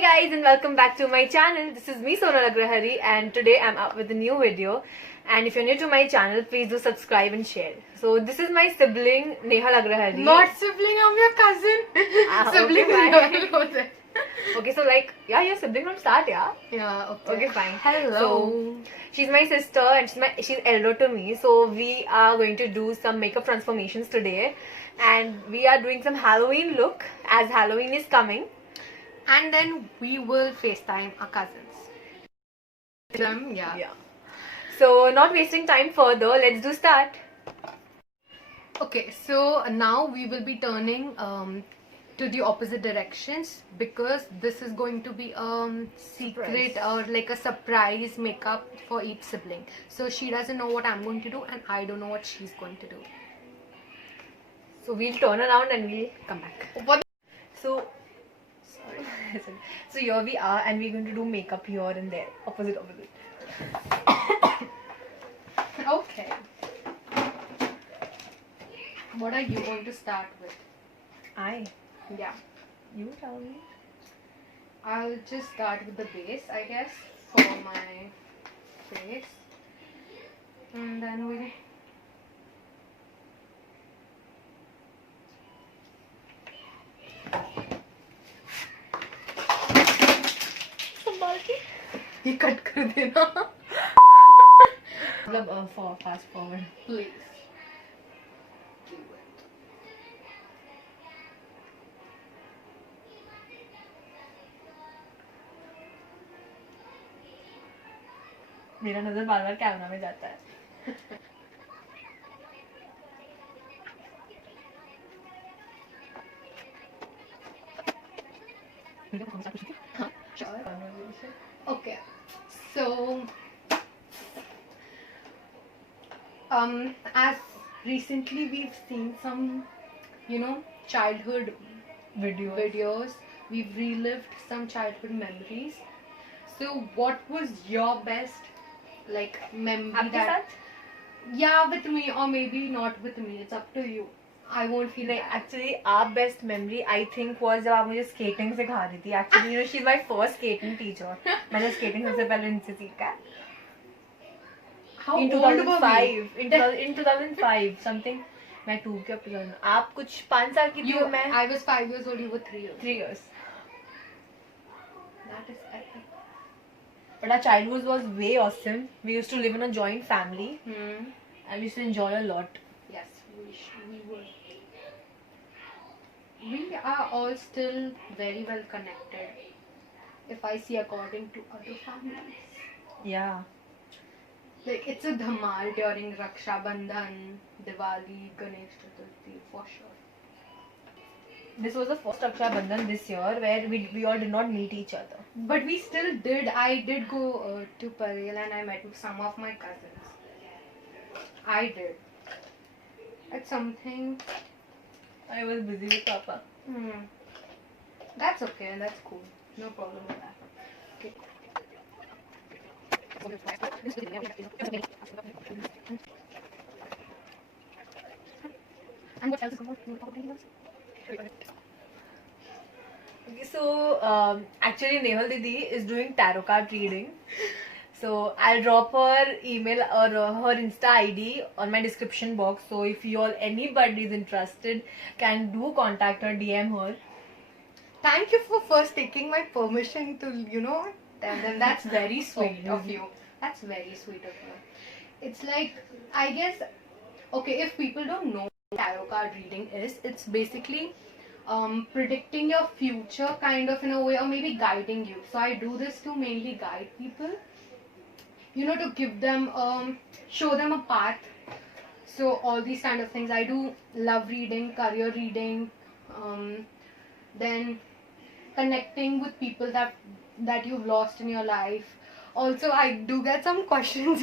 Hey guys, and welcome back to my channel. This is me Sonal Agrahari, and today I'm up with a new video. And if you're new to my channel, please do subscribe and share. So this is my sibling Nehal Agrahari. Not sibling, I'm your cousin. Sibling okay, okay, so like, yeah, you're sibling from start, yeah? Yeah, okay. Okay, fine. Hello. So, she's my sister and she's elder to me. So we are going to do some makeup transformations today. And we are doing some Halloween look as Halloween is coming. And then we will FaceTime our cousins. Yeah. So not wasting time further, let's do start. Okay, so now we will be turning to the opposite directions because this is going to be secret or like a surprise makeup for each sibling. So she doesn't know what I'm going to do and I don't know what she's going to do. So we'll turn around and we'll come back. What? So so here we are and we're going to do makeup here and there. Opposite. Okay. What are you going to start with? Yeah. You tell me. I'll just start with the base, I guess, for my face. And then we'll... ये cut कर देना मतलब fast forward. Please. मेरा नजर बार बार camera में जाता है. Okay, so as recently we've seen some, childhood videos. We've relived some childhood memories. So what was your best memory that? Yeah, with me or maybe not with me. It's up to you. I won't feel like actually our best memory I think was जब आप मुझे skating सिखा रही थी. Actually, she's my first skating teacher. मैंने skating सबसे पहले इनसे सीखा. How in old were 2005. In 2005 something. मैं 2 के episode. आप कुछ 5 साल की थी मैं. I was 5 years old. You were 3 years. 3 years. That is epic. But our childhood was way awesome. We used to live in a joint family. And we used to enjoy a lot. Yes, we would. We are all still very well connected. If I see according to other families. Yeah. Like it's a dhamal during Raksha Bandhan, Diwali, Ganesh Chaturthi for sure. This was the first Raksha Bandhan this year where we all did not meet each other. But we still did. I did go to Parel and I met with some of my cousins. I did. It's something. I was busy with Papa. That's okay. That's cool. No problem with that. Okay. And what else is going on? Okay, so actually Nehal Didi is doing tarot card reading. So I'll drop her email or her Insta ID on my description box. So if anybody is interested, can do contact her, DM her. Thank you for first taking my permission to, tell them. That's very sweet of you. That's very sweet of you. It's like, I guess, okay, if people don't know what tarot card reading is, it's basically predicting your future kind of in a way, or maybe guiding you. So I do this to mainly guide people. To give them, show them a path. So all these kind of things. I do love reading, career reading, then connecting with people that you've lost in your life. Also, I do get some questions,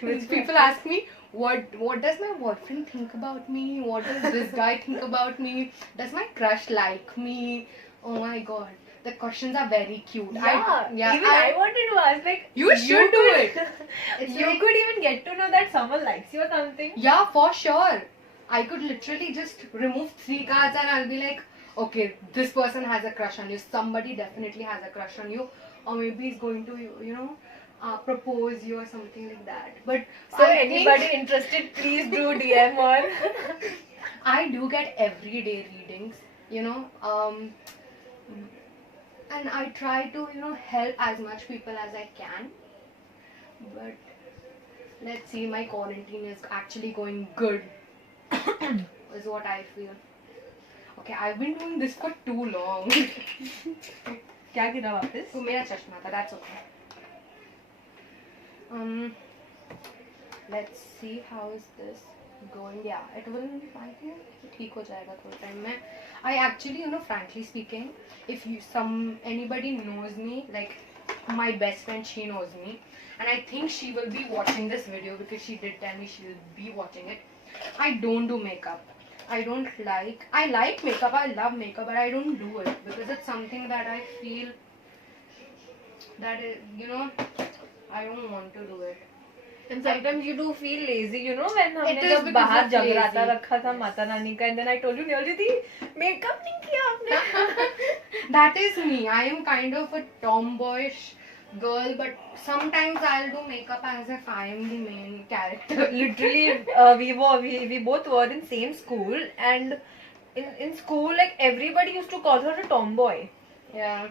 People ask me, what does my boyfriend think about me? What does this guy think about me? Does my crush like me? Oh my god. The questions are very cute. I wanted to ask, like, you should do it. You could even get to know that someone likes you or something. Yeah, for sure. I could literally just remove 3 cards and I'll be like, okay, this person has a crush on you. Somebody definitely has a crush on you, or maybe he's going to, propose you or something like that. But So I anybody think interested, please do DM or I do get everyday readings, and I try to, help as much people as I can. But let's see, my quarantine is actually going good, is what I feel. Okay, I've been doing this for too long. क्या गिरा वापस? तो मेरा चश्मा था, that's okay. Let's see how is this going. Yeah, it will, I think ठीक हो जाएगा थोड़े टाइम में. I actually, frankly speaking, if anybody knows me, like my best friend, she knows me, and I think she will be watching this video because she did tell me she will be watching it. I don't do makeup. I like makeup, I love makeup, but I don't do it because it's something that I feel that I don't want to do it. And sometimes you do feel lazy, when हमने It is जब because बाहर of जगराता lazy. रखा था माता रानी का, and then I told you Neha दीदी makeup नहीं किया आपने. That is me. I am kind of a tomboyish girl, but sometimes I'll do makeup as if I am the main character. Literally, we both were in same school, and in school, like everybody used to call her a tomboy. Yeah.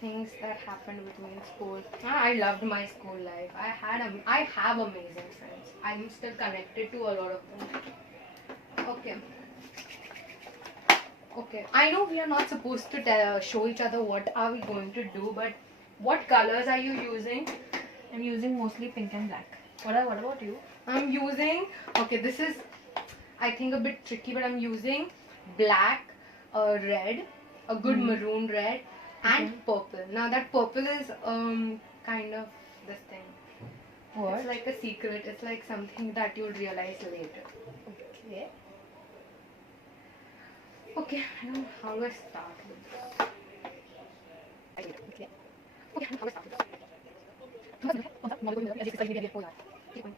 Things that happened with me in school. I loved my school life. I have amazing friends. I'm still connected to a lot of them. Okay. I know we are not supposed to show each other what are we going to do, but what colors are you using? I'm using mostly pink and black. What about you? I'm using, okay, this is I think a bit tricky, but I'm using black, red, a good maroon red, and purple. Now that purple is kind of this thing. What? It's like a secret. It's like something that you'll realize later. Okay. Okay, I don't know how do I start with this. Okay. Okay, how do I start with this?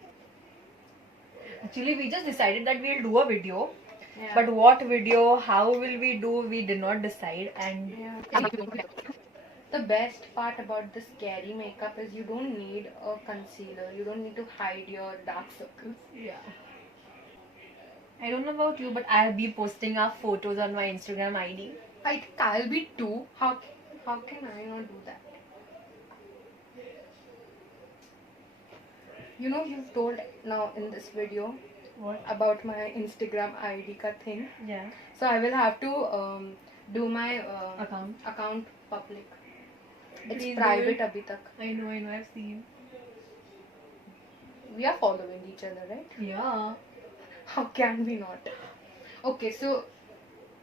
Actually, we just decided that we'll do a video. Yeah. But what video, how will we do, we did not decide. And the best part about the scary makeup is you don't need a concealer. You don't need to hide your dark circles. yeah. I don't know about you, but I'll be posting our photos on my Instagram ID. I think I'll be too. How can I not do that? You've told now in this video What? about my Instagram ID ka thing. Yeah. So I will have to do my Account. public. It's Please do private it. abhi tak. I know, I've seen. We are following each other, right? Yeah. How can we not? Okay, so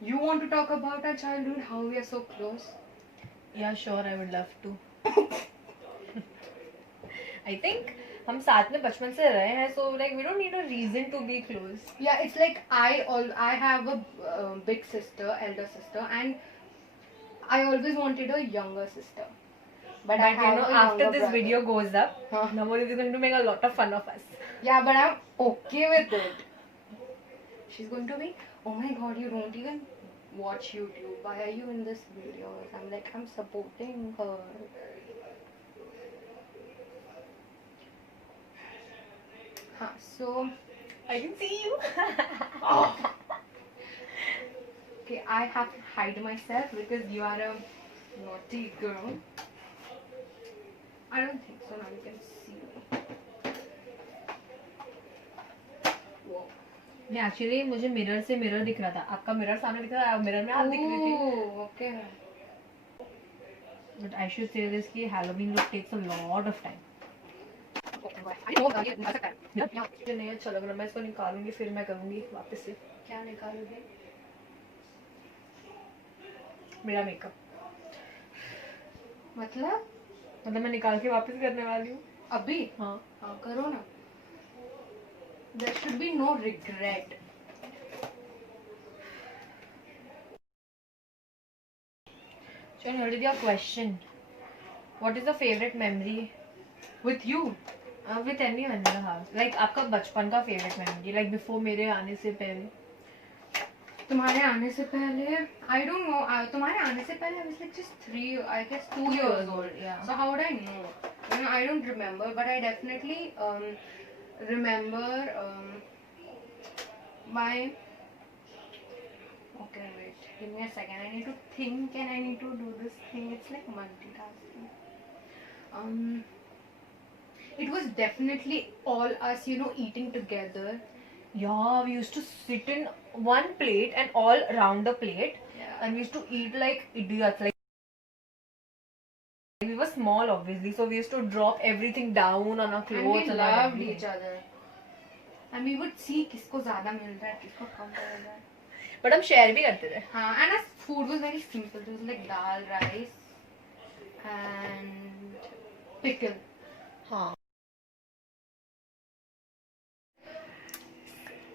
you want to talk about our childhood, how we are so close? Yeah, sure, I would love to. I think हम साथ में बचपन से रहे हैं, so like we don't need a reason to be close. Yeah, it's like I have a big sister, elder sister, and I always wanted a younger sister. But I have a after younger this brother. video goes up, Namoli is going to make a lot of fun of us. Yeah, but I'm okay with it. She's going to be, oh my god, you don't even watch YouTube. Why are you in this video? I'm like, I'm supporting her. So I can see you. Okay, I have to hide myself because you are a naughty girl. I don't think so. Now you can see me. Whoa. Yeah, actually मुझे mirror से mirror दिख रहा था. आपका mirror सामने दिख रहा था, मिरर में आप दिख रही थी. Oh, okay. But I should say this कि Halloween look takes a lot of time. मुझे नहीं अच्छा लग रहा, मैं इसको निकालूंगी फिर मैं करूंगी वापस से. क्या निकालोगे? मेरा मेकअप. मतलब मैं निकाल के वापस करने वाली हूँ. अभी? हाँ. हाँ करो ना. There should be no regret. So I heard your question. What is your favorite memory? With you? With anyone in the house. Like आपका बचपन का favorite memory, like before मेरे आने से पहले. तुम्हारे आने से पहले I don't know. तुम्हारे आने से पहले I was like just 2 years old. Yeah. So how would I know? You know, I don't remember, but I definitely remember my. Okay, wait. Give me a second. I need to think and I need to do this thing. It's like multitasking. It was definitely all us, you know, eating together. Yeah, we used to sit in one plate and all around the plate, Yeah. and we used to eat like idiots. Like we were small, obviously, so we used to drop everything down on our clothes. And we our loved everything. each other. And we would see किसको ज़्यादा मिल रहा है, किसको कम मिल रहा है. But हम share भी करते थे. हाँ, and our food was very simple. It was like dal, rice, and pickle. हाँ.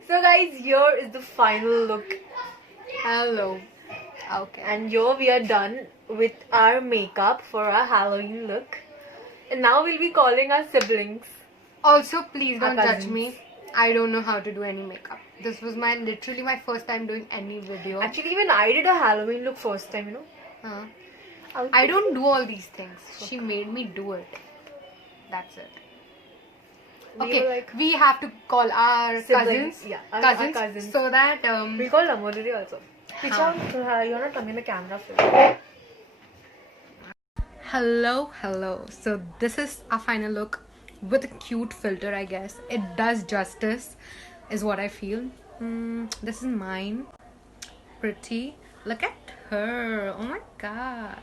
So guys, here is the final look. Hello. Okay. And here we are done with our makeup for our Halloween look. And now we'll be calling our siblings. Also, please don't Our judge cousins. me. I don't know how to do any makeup. This was literally my first time doing any video. Actually, even I did a Halloween look first time, you know. I don't do all these things. She made me do it. That's it. We Okay, were like we have to call our siblings. cousins. Yeah, our cousins. So that We call Namodiri also. Huh. You're not coming in the camera film. Hello. So this is our final look with a cute filter, I guess. It does justice, is what I feel. This is mine. Pretty. Look at her. Oh my god.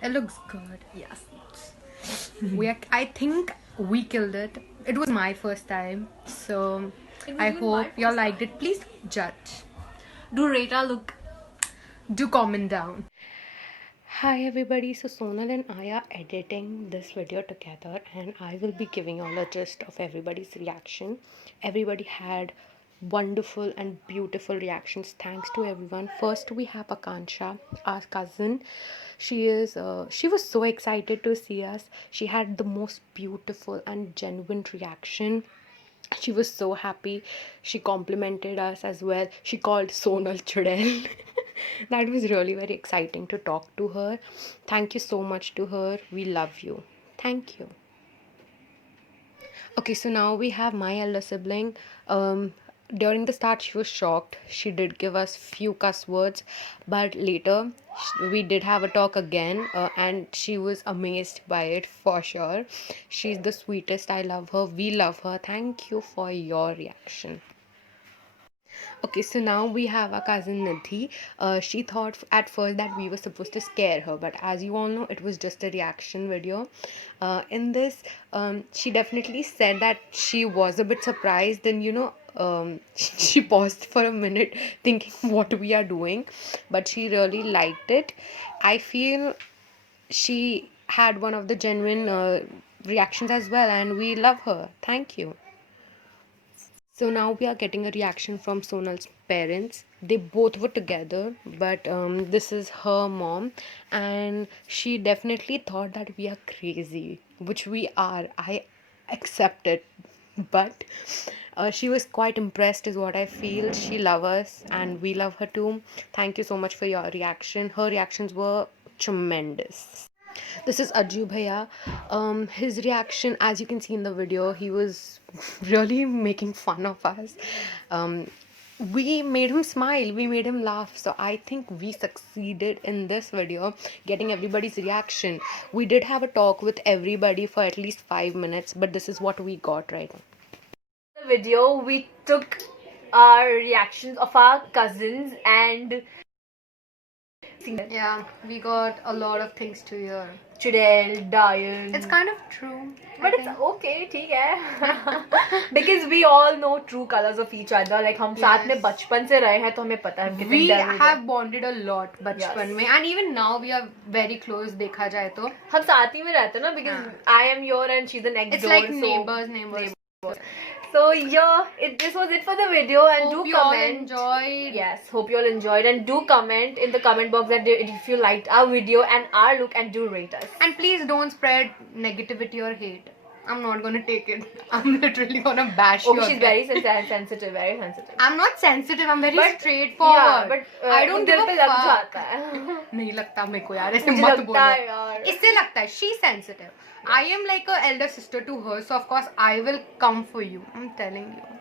It looks good. Yes. I think we killed it. It was my first time. So It was I even my hope y'all first liked it. Please judge. Do rate our look. Do comment down. Hi everybody, so Sonal and I are editing this video together and I will be giving all a gist of everybody's reaction. Everybody had wonderful and beautiful reactions. Thanks to everyone. First we have Akansha, our cousin. She was so excited to see us. She had the most beautiful and genuine reaction. She was so happy. She complimented us as well. She called Sonal Chudel. That was really very exciting to talk to her. Thank you so much to her. We love you. Thank you. Okay, so now we have my elder sibling. During the start, she was shocked. She did give us few cuss words, but later we did have a talk again, and she was amazed by it for sure. She's the sweetest. I love her. We love her. Thank you for your reaction. Okay, so now we have our cousin Nidhi. She thought at first that we were supposed to scare her, but as you all know, it was just a reaction video. In this, she definitely said that she was a bit surprised, and she paused for a minute thinking what we are doing, but she really liked it. I feel she had one of the genuine reactions as well, and we love her. Thank you. So now we are getting a reaction from Sonal's parents. They both were together, but this is her mom, and she definitely thought that we are crazy, which we are. I accept it, but she was quite impressed, is what I feel. She loves us, and we love her too. Thank you so much for your reaction. Her reactions were tremendous. This is Ajju Bhaiya. His reaction, as you can see in the video, he was really making fun of us. We made him smile, we made him laugh. So I think we succeeded in this video, getting everybody's reaction. We did have a talk with everybody for at least 5 minutes, but this is what we got right now. The video, we took our reactions of our cousins and Yeah, we got a lot of things to hear. Chudel, Diane. It's kind of true. But it's okay, ठीक है. Because we all know true colors of each other. Like हम साथ में बचपन से रहे हैं तो हमें पता है कितने We devils have हैं. bonded a lot बचपन में, and even now we are very close. देखा जाए तो हम साथ ही में रहते हैं ना, because I am your and she's the next it's door. like so neighbors. So yeah, this was it for the video, and Hope do you all comment. enjoyed. Yes, hope you all enjoyed, and do comment in the comment box that if you liked our video and our look, and do rate us. And please don't spread negativity or hate. I'm not gonna take it. I'm literally gonna bash you. Okay, she's again. very sensitive, very sensitive. I'm not sensitive. I'm very But- straightforward. Yeah, but I don't दिल give पे a लग fuck. जाता है. नहीं लगता मेरे को यार, ऐसे मुझे मत लगता बोलो. है यार. इससे लगता है. She's sensitive. I am like a elder sister to her, so of course I will come for you. I'm telling you.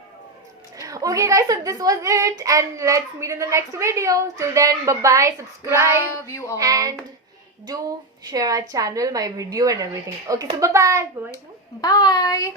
Okay guys, so this was it, and let's meet in the next video. Till then, bye bye, subscribe, Love you all. and do share our channel, my video and everything. Okay, so bye bye. Bye.